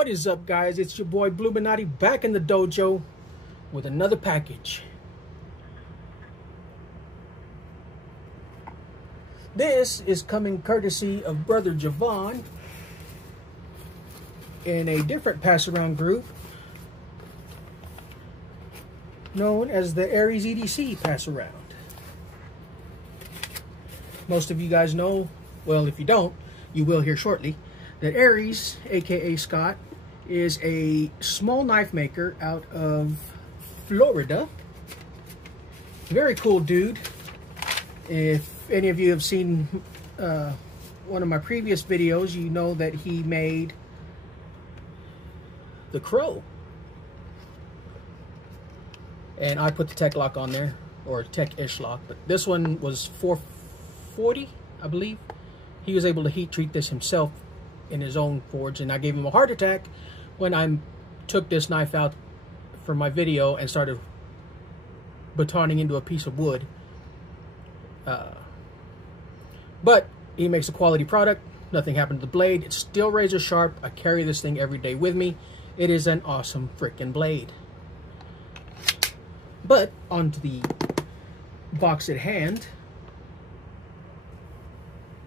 What is up, guys? It's your boy Bluminati back in the dojo with another package. This is coming courtesy of Brother Javon in a different pass-around group known as the Aries EDC pass-around. Most of you guys know, well, if you don't, you will hear shortly, that Aries, aka Scott, is a small knife maker out of Florida. Very cool dude. If any of you have seen one of my previous videos, you know that he made the Crow. And I put the tech lock on there, or tech-ish lock, but this one was 440, I believe. He was able to heat treat this himself in his own forge, and I gave him a heart attack when I took this knife out for my video and started batoning into a piece of wood. But he makes a quality product. Nothing happened to the blade. It's still razor sharp. I carry this thing every day with me. It is an awesome freaking blade. But onto the box at hand.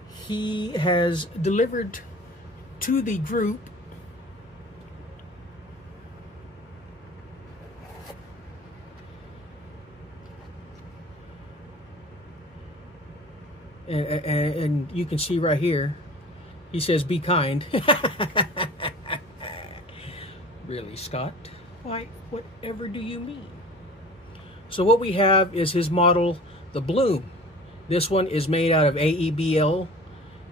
He has delivered to the group and you can see right here, he says, "Be kind." Really, Scott? Why, whatever do you mean? So what we have is his model, the Bloom. This one is made out of AEBL.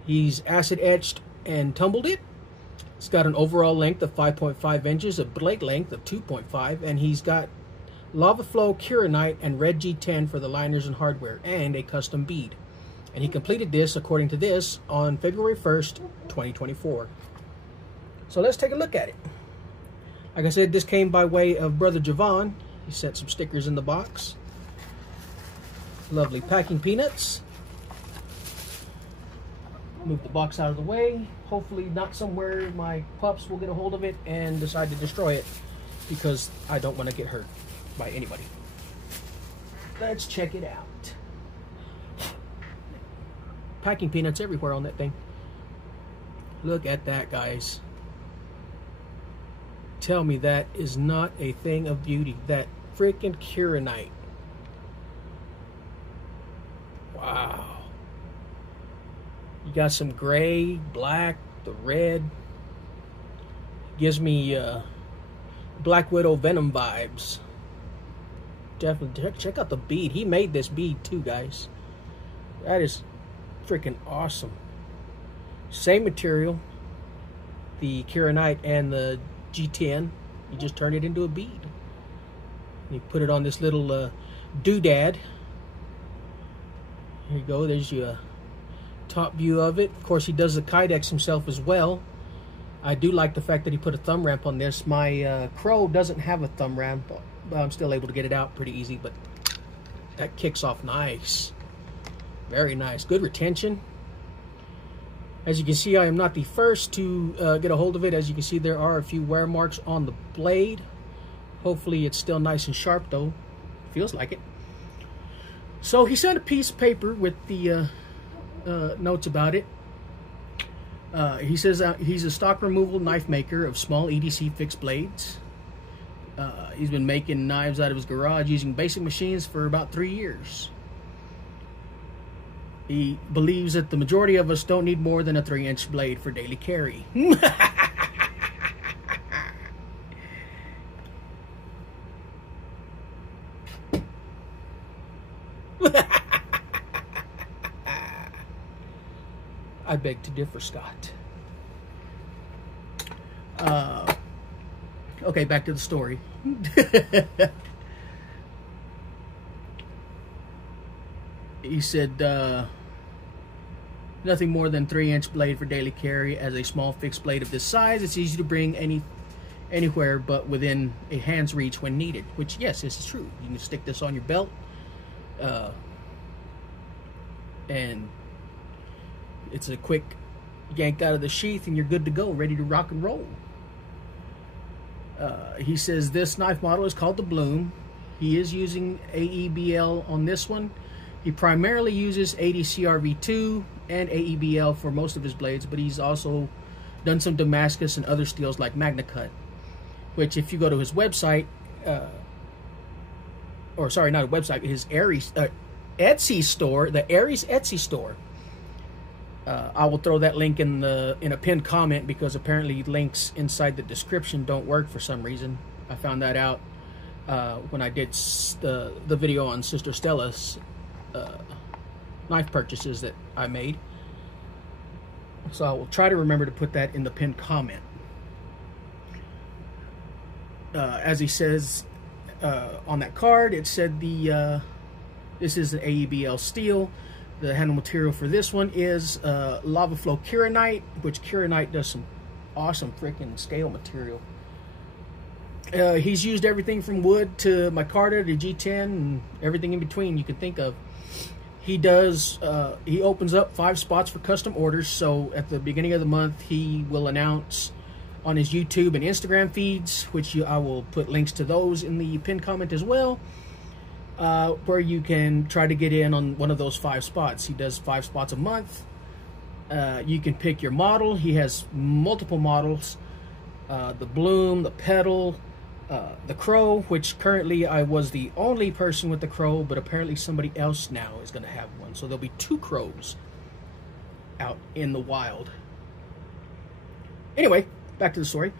He's acid etched and tumbled it. It's got an overall length of 5.5 inches, a blade length of 2.5, and he's got lava flow Kieranite and red G10 for the liners and hardware, and a custom bead. And he completed this, according to this, on February 1st, 2024. So let's take a look at it. Like I said, this came by way of Brother Javon. He sent some stickers in the box. Lovely packing peanuts. Move the box out of the way. Hopefully not somewhere my pups will get a hold of it and decide to destroy it, because I don't want to get hurt by anybody. Let's check it out. Packing peanuts everywhere on that thing. Look at that, guys. Tell me that is not a thing of beauty. That freaking Kieranite. Wow. You got some gray, black, the red. Gives me Black Widow Venom vibes. Definitely check out the bead. He made this bead too, guys. That is freaking awesome. Same material, the Kieranite and the G10. You just turn it into a bead. You put it on this little doodad. Here you go. There's your top view of it. Of course, he does the Kydex himself as well. I do like the fact that he put a thumb ramp on this. My Crow doesn't have a thumb ramp, but I'm still able to get it out pretty easy. But that kicks off nice. Very nice. Good retention. As you can see, I am not the first to get a hold of it. As you can see, there are a few wear marks on the blade. Hopefully it's still nice and sharp, though. Feels like it. So he sent a piece of paper with the notes about it. He says he's a stock removal knife maker of small EDC fixed blades. He's been making knives out of his garage using basic machines for about 3 years. He believes that the majority of us don't need more than a 3-inch blade for daily carry. I beg to differ, Scott. Okay, back to the story. He said, nothing more than 3-inch blade for daily carry. As a small fixed blade of this size, it's easy to bring anywhere but within a hand's reach when needed. Which, yes, this is true. You can stick this on your belt, and it's a quick yank out of the sheath and you're good to go, ready to rock and roll. He says this knife model is called the Bloom. He is using AEBL on this one. He primarily uses 80 CRV2 and AEBL for most of his blades, but he's also done some Damascus and other steels like MagnaCut, which if you go to his website, or sorry, not a website, his Aries Etsy store, the Aries Etsy store. I will throw that link in a pinned comment, because apparently links inside the description don't work for some reason. I found that out when I did the video on Sister Stella's knife purchases that I made. So I will try to remember to put that in the pinned comment. As he says on that card, it said this is an AEBL steel. The handle material for this one is Lava Flow Kieranite, which Kieranite does some awesome freaking scale material. He's used everything from wood to micarta to G10 and everything in between you can think of. He does, he opens up 5 spots for custom orders, so at the beginning of the month he will announce on his YouTube and Instagram feeds, which I will put links to those in the pinned comment as well, where you can try to get in on one of those 5 spots. He does 5 spots a month. You can pick your model. He has multiple models. The Bloom, the Petal, the Crow, which currently I was the only person with the Crow, but apparently somebody else now is going to have one. So there'll be 2 Crows out in the wild. Anyway, back to the story.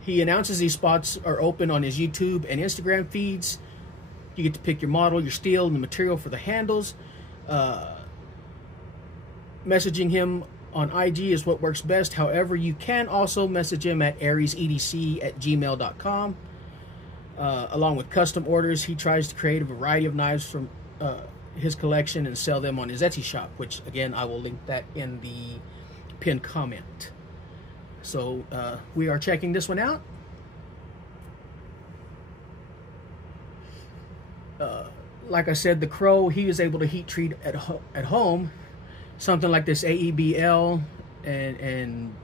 He announces these spots are open on his YouTube and Instagram feeds. You get to pick your model, your steel, and the material for the handles. Messaging him on IG is what works best. However, you can also message him at ariesedc@gmail.com. Along with custom orders, he tries to create a variety of knives from his collection and sell them on his Etsy shop, which, again, I will link that in the pinned comment. So, we are checking this one out. Like I said, the Crow, he was able to heat treat at home. Something like this AEBL and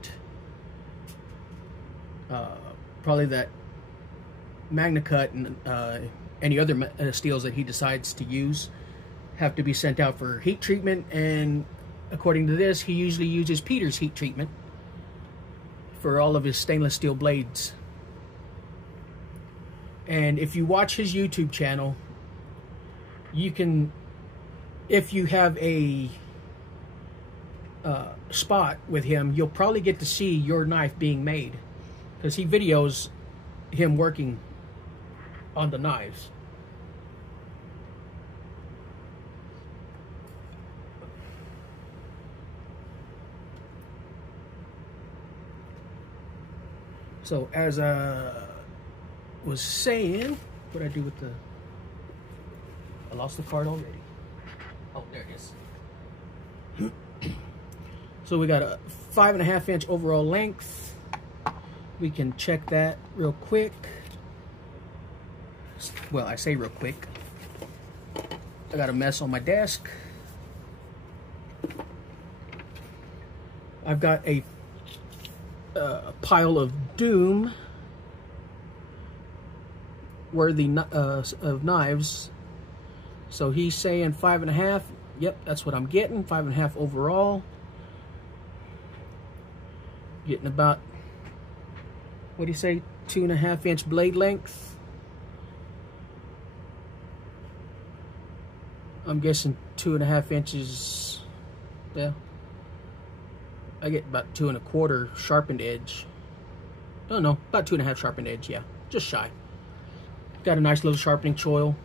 probably that MagnaCut and any other steels that he decides to use have to be sent out for heat treatment. And according to this, he usually uses Peter's heat treatment for all of his stainless steel blades. And if you watch his YouTube channel, you can, if you have a spot with him, you'll probably get to see your knife being made, because he videos him working on the knives. So as I was saying, what did I do with the, I lost the card already. Oh, there it is. So we got a 5.5 inch overall length. We can check that real quick. Well, I say real quick. I got a mess on my desk. I've got a pile of doom worthy of knives. So he's saying 5.5. Yep, that's what I'm getting. 5.5 overall. Getting about, what do you say, 2.5 inch blade length. I'm guessing 2.5 inches. Yeah, I get about 2.25 sharpened edge. Oh no, about 2.5 sharpened edge. Yeah, just shy. Got a nice little sharpening choil.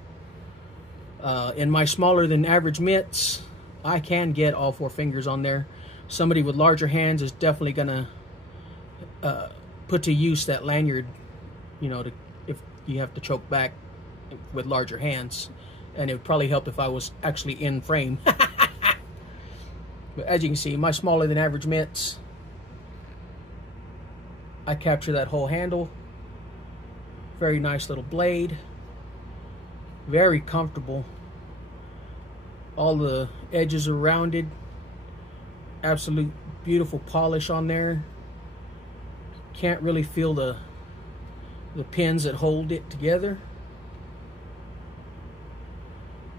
In my smaller than average mitts, I can get all 4 fingers on there. Somebody with larger hands is definitely gonna put to use that lanyard, you know, if you have to choke back with larger hands. And it would probably help if I was actually in frame. But as you can see, my smaller than average mitts, I capture that whole handle. Very nice little blade. Very comfortable. All the edges are rounded. Absolute beautiful polish on there. Can't really feel the the pins that hold it together.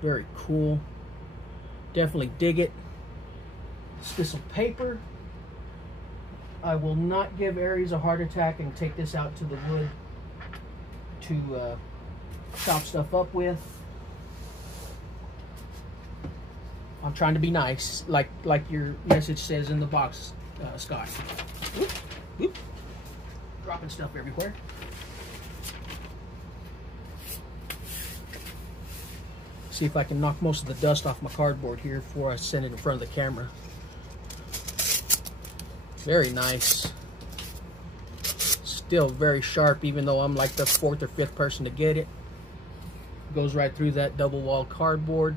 Very cool. Definitely dig it. Let's get some paper. I will not give Aries a heart attack and take this out to the wood to chop stuff up with. I'm trying to be nice, like your message says in the box, Scott. Whoop, whoop. Dropping stuff everywhere. See if I can knock most of the dust off my cardboard here before I send it in front of the camera. Very nice. Still very sharp, even though I'm like the 4th or 5th person to get it. Goes right through that double wall cardboard.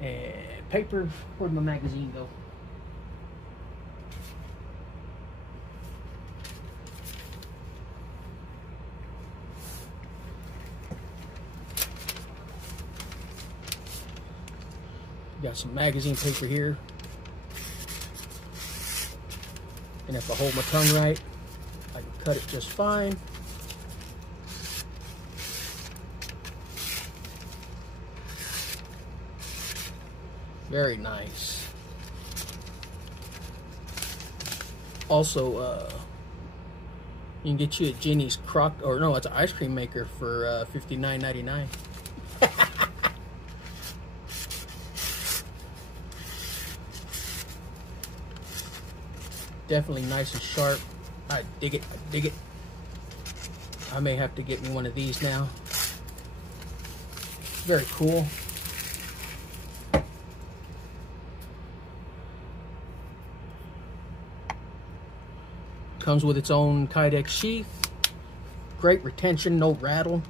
And paper. Where'd my magazine go? Got some magazine paper here. And if I hold my tongue right, I can cut it just fine. Very nice. Also, you can get you a Ginny's crock, or no, it's an ice cream maker for $59.99. Definitely nice and sharp. I dig it. I dig it. I may have to get me one of these now. Very cool. Comes with its own Kydex sheath. Great retention, no rattle.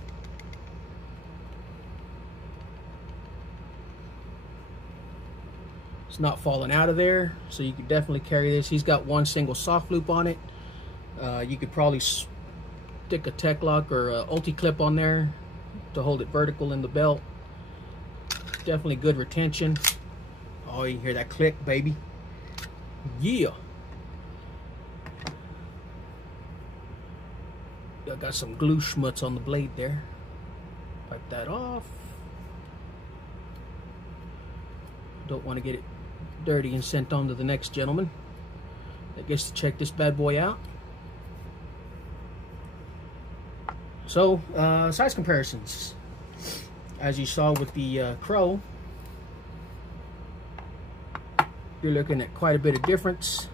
It's not falling out of there, so you could definitely carry this. He's got one single soft loop on it. You could probably stick a tech lock or a ulti clip on there to hold it vertical in the belt. Definitely good retention. Oh, you can hear that click, baby. Yeah. I got some glue schmutz on the blade there. Wipe that off. Don't want to get it dirty and sent on to the next gentleman that gets to check this bad boy out. So, size comparisons. As you saw with the Crow, you're looking at quite a bit of difference.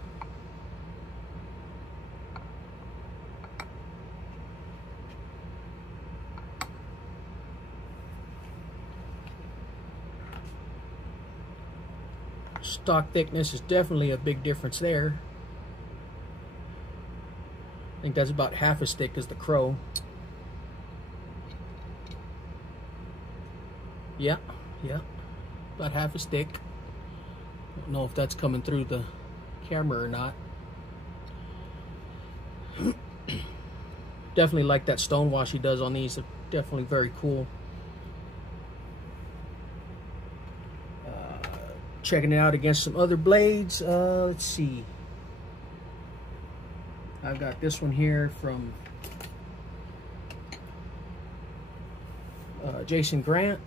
Stock thickness is definitely a big difference there. I think that's about half as thick as the Crow. Yeah, about half as thick. Don't know if that's coming through the camera or not. Definitely like that stonewash he does on these. They're definitely very cool. Checking it out against some other blades. Let's see. I've got this one here from Jason Grant.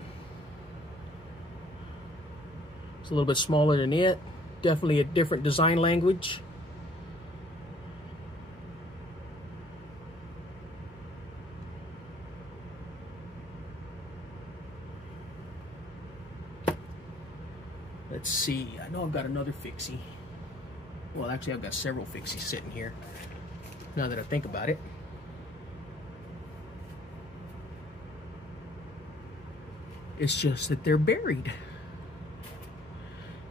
It's a little bit smaller than it. Definitely a different design language. Let's see. I know I've got another Fixie. Well, actually, I've got several Fixies sitting here, now that I think about it. It's just that they're buried.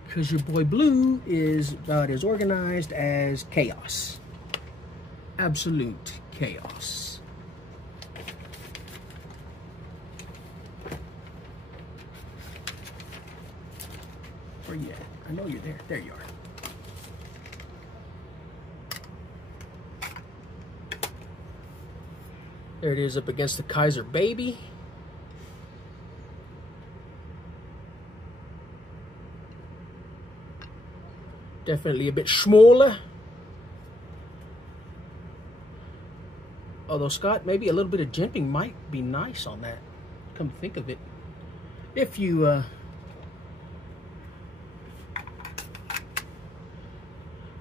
Because your boy Blue is about as organized as chaos. Absolute chaos. Where you at? I know you're there. There you are. There it is up against the Kaiser Baby. Definitely a bit smaller. Although, Scott, maybe a little bit of jimping might be nice on that. Come to think of it. If you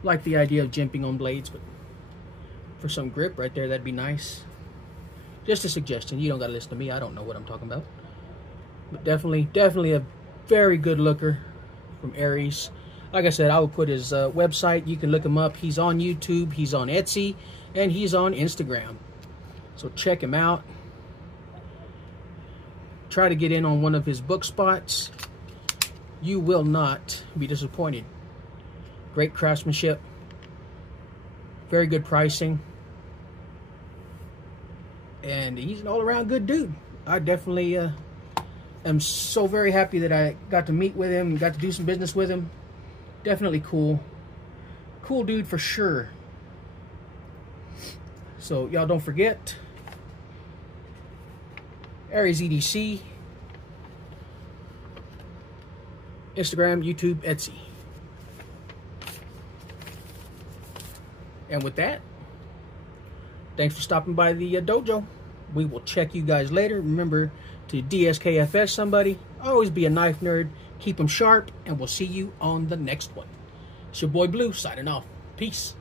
like the idea of jimping on blades, but for some grip right there, that'd be nice. Just a suggestion. You don't got to listen to me. I don't know what I'm talking about. But definitely a very good looker from Aries. Like I said, I will put his website. You can look him up. He's on YouTube. He's on Etsy. And he's on Instagram. So check him out. Try to get in on one of his book spots. You will not be disappointed. Great craftsmanship. Very good pricing. And he's an all-around good dude. I definitely am so very happy that I got to meet with him, got to do some business with him. Definitely cool. Cool dude for sure. So y'all don't forget, Aries EDC, Instagram, YouTube, Etsy. And with that, thanks for stopping by the dojo. We will check you guys later. Remember to DSKFS somebody. Always be a knife nerd. Keep them sharp, and we'll see you on the next one. It's your boy Blue signing off. Peace.